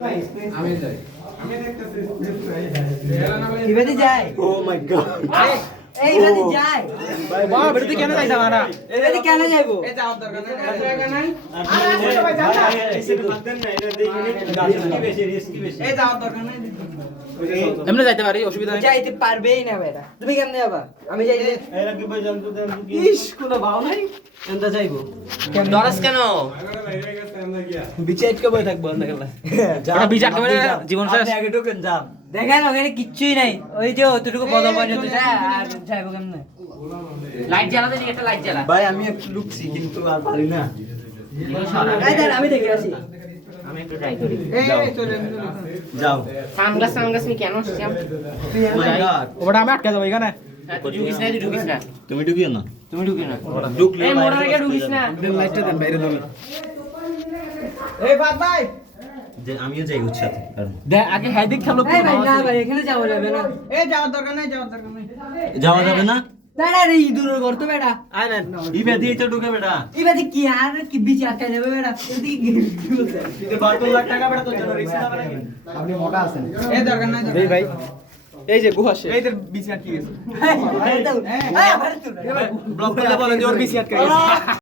আমি যাই এবারে যাই ও মাই গড এইবারে যাই বাবা বেরোতে কেন যাইতাম না এবারে কেন যাইবো এই যাওয়ার দরকার নাই এই যাওয়ার দরকার নাই এমনি যাইতে পারি অসুবিধা নাই যাইতে পারবেই না বেটা তুমি কেমনে যাবা আমি যাইলে ইস কোনো ভাও নাই এন্তা যাইবো দরস কেন বিচাইট কে বই থাকবো না গেলা এটা বিচার করে জীবন শেষ আপনি আগে ঢোকেন যান দেখেন ওখানে কিচ্ছুই নাই ওই যে অতটুকু বদল পর্যন্ত যায় আর যাইবো কেমনে লাইট জ্বালাতে দিকে একটা লাইট জ্বালা ভাই আমি একটু লুকছি কিন্তু আর পারি না এই দেখ আমি দেখে আসি আমি একটু ট্রাই করি এই চলে যাও সানগ্লাস নিয়ে কেন আসছিলাম মাই গড ওটা আমি আটকে যাবো এখানে তুই ঢুকিস না তুমি ঢুকিও না তুমি ঢুকি না ঢুকলে এই মোড়ার আগে ঢুকিস না লাইটটা দেন বাইরে ধরুন এই বাদ ভাই যে আমিও যাই উৎসাহে দে আগে হেডিক খেলো এই ভাই না ভাই এখানে যাওয়া যাবে না এই যাওয়ার দরকার নাই যাওয়ার দরকার নাই যাওয়া যাবে না দাঁড়া রে ইঁদুরের ঘর তো বেটা আয় না ইবে দিয়ে তো ঢুকে বেটা এবারে কি আর কি বিচি আটকা যাবে বেটা এদিকে তুই 12 লাখ টাকা বেটা তোর জন্য রিস্ক না পারে আপনি মোটা আছেন এই দরকার নাই এই ভাই এই যে গুহা শেষ এইদের বিছানা কি গেছে এই দাও এই আবার তো ব্লক করলে বলেন যে ওর বিছানা আটকে গেছে